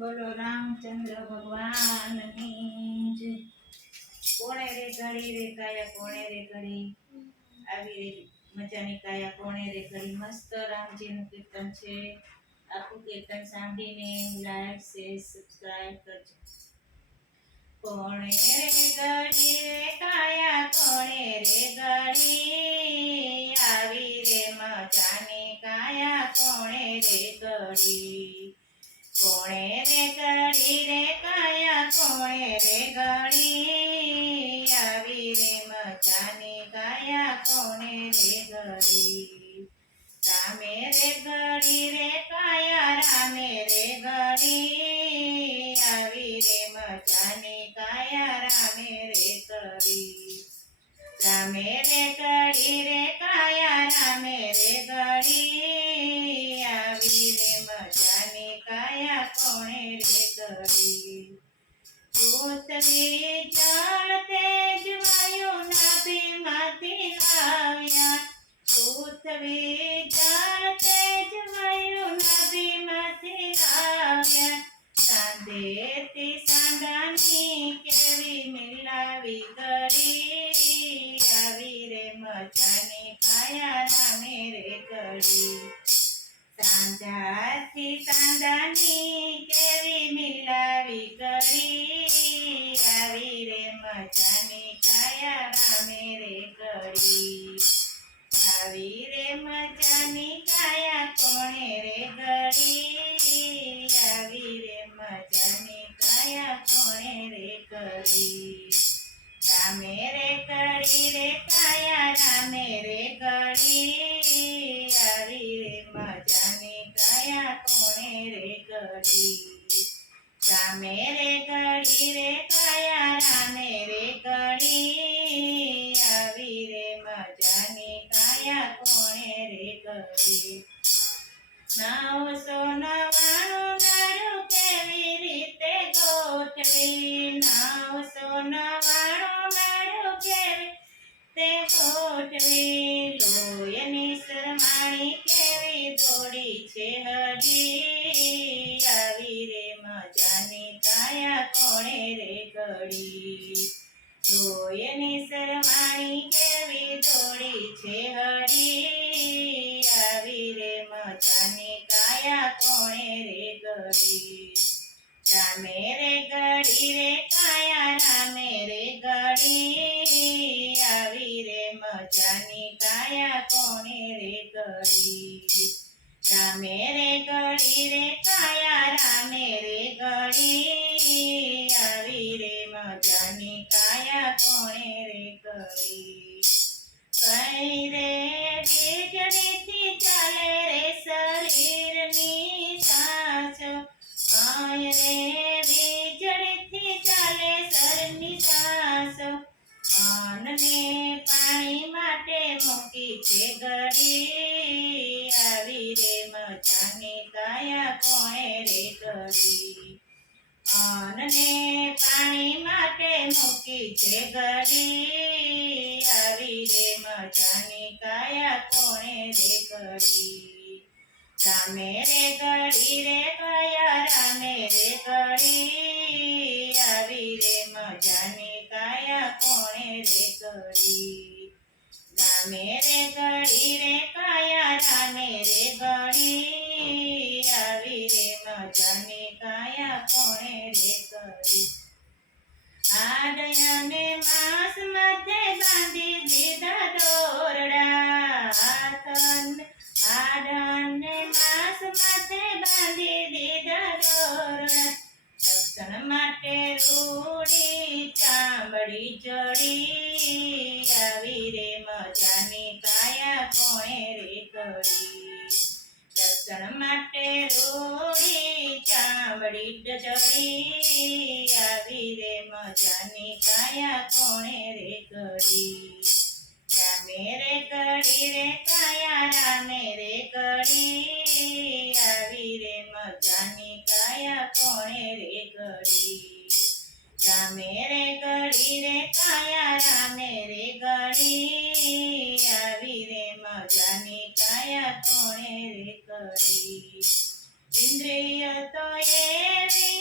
બોલો રામચંદ્ર ભગવાનની જય। કોણે રે ઘડી રે કાયા કોણે રે ઘડી આવી રે મજાની કાયા કોણે રે ઘડી। મસ્ત રામજીનું કીર્તન છે। આખું કીર્તન સાંભળીને લાઈક શેર સબસ્ક્રાઇબ કરજો। કોણે રે ઘડી રે કાયા કોણે રે ઘડી આવી રે મજાની કાયા કોણે રે ઘડી। કોણે રે ઘડી રે કાયા કોણે રે ઘડી આવી રે મજાની કાયા કોણે રે ઘડી। રામે રે ઘડી રે કાયા રામે રે ઘડી આવી રે મજાની કાયા રામે રે ઘડી। રામે રે ઘડી રે કાયા રામે રે ઘડી આવી રે મજાની કાયા કોણે રે ઘડી। પૃથ્વી જળ તેજ વાયુ નાભીમાંથી લાવ્યા। પૃથ્વી જળ તેજ વાયુ નાભીમાંથી લાવ્યા। સાંધેથી સાંધાની કેવી મિલાવી ઘડી આવી રે મજાની કાયા રામે રે ઘડી। સાંધાથી સાંધાની કેવી મિલાવી ઘડી આવી રે મજાની કાયા રામે રે ઘડી। આવી રે મજાની કાયા કોણે રે ઘડી આવી રે મજાની કાયા કોણે રે ઘડી। રામે રે ઘડી રે કાયા રામે રે ઘડી આવી રે મજાની કાયા કોણે રે ઘડી। રામે રે ઘડી રે કાયા રામે રે ઘડી આવી રે મજાની કાયા કોણે રે ઘડી। 999 માળું કેવી રીતે ગોઠવી। 999 માળું કેવી તે ગોઠવી। લોહીની સરમાણી કેવી દોડી છે હજી આવી રે મજાની કાયા કોણે રે ઘડી। લોહીની સરમાણી કેવી દોડી છે હજી આવી રે મજાની કાયા કોણે રે ઘડી। રામે રે ઘડી રે કાયા રામે રે ઘડી આવી રે મજાની કાયા કોણે રે ઘડી। રામે રે ઘડી રે કાયા રામે રે ઘડી આવી રે મજાની કાયા કોણે રે ઘડી। કઈ રે વીજળીથી ચાલે રે શરીરની સાસો। કઈ રે વીજળીથી ચાલે શરીરની સાસો। અન્નને પાણી માટે મૂકી છે ઘડી આવી રે મજાની કાયા કોણે રે ઘડી। અન્નને પાણી માટે મૂકી છે ઘડી આવી રે મજાની કાયા કોણે રે ઘડી। રામે રે ઘડી રે કાયા રામે રે ઘડી આવી રે મજાની કાયા કોણે રે ઘડી। રામે રે ઘડી રે કાયા રામે રે ઘડી આવી રે મજાની કાયા કોણે રે ઘડી। આડયને માંસ માથે બાંધી દીધા દોરડા। આડને માંસ માથે બાંધી દીધા દોરડા। રક્ષણ માટે રૂડી ચામડી જડી આવી રે મજાની કાયા કોણે રે ઘડી। રક્ષણ માટે રૂડી ચામડી જડી આવી રે મજાની કાયા કોણે રે ઘડી। રામે રે ઘડી રે કાયા રામે રે ઘડી આવી રે મજાની કાયા કોણે રે ઘડી। રામે રે ઘડી રે કાયા રામે રે ઘડી આવી રે મજાની કાયા કોણે રે ઘડી। ઇન્દ્રિય તો એવી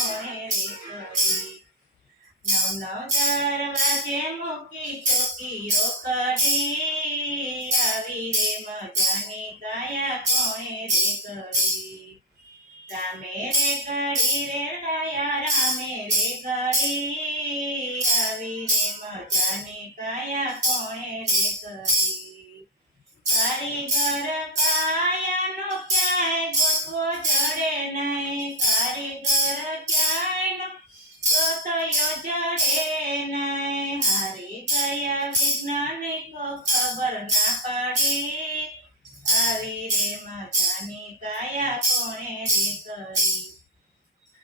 કોણે રે કરી નવ નવ દરવાજે મૂકી ચોકીઓ કરી આવી રે મજાની કાયા કોણે રે કરી રામે રે ઘડી રે કાયા રામે રે ઘડી આવી રે મજાની કાયા કોણે રે કરી કારીગર કાયાનો ક્યાંય ગોતવો જડે નહીં કારીગર ક્યાંયનો ગોતયો જડે નહીં હારી ગયા વિજ્ઞાનિકો ખબર ના પડી આવી રે મજાની કાયા કોણે રે કરી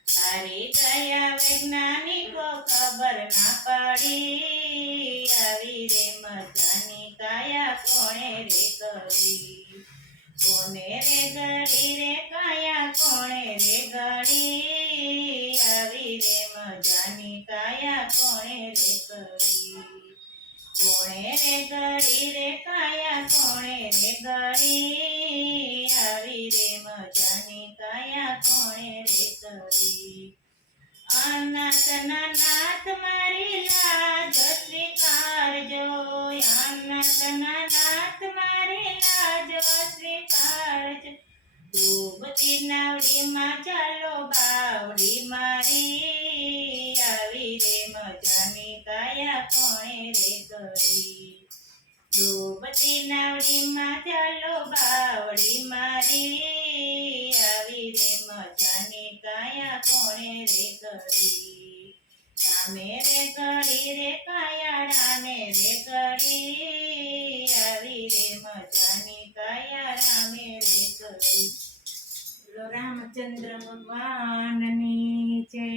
હારી ગયા વૈજ્ઞાનિકો ખબર ના પડી આવી રે મજાની કાયા કોણે રે કરી કોને રે ગળી રે કાયા કોણે રે ગળી આવી રે મજાની કાયા કોણે રે કરી કોણે રે ગળી રે કાયા કોણે રે ગળી આવી રે મજાની કાયા કોણે રે કરી અનાથના નાથ મારી લાજ સ્વીકારજો અનાથના નાથ મારી લાજ સ્વીકારજો ડૂબતી નાવડીમાં ચાલો બાવડી મારી આવી રે મજાની કાયા કોણે રે કરી ડૂબતી નાવડીમાં ચાલો બાવડી મારી આવી રે મજાની કાયા કોણે રે કરી રામે રે ઘડી રે કાયા રામે રે ઘડી આવી રે મજાની કાયા રામે રે કરી રામચંદ્ર ભગવાનની જય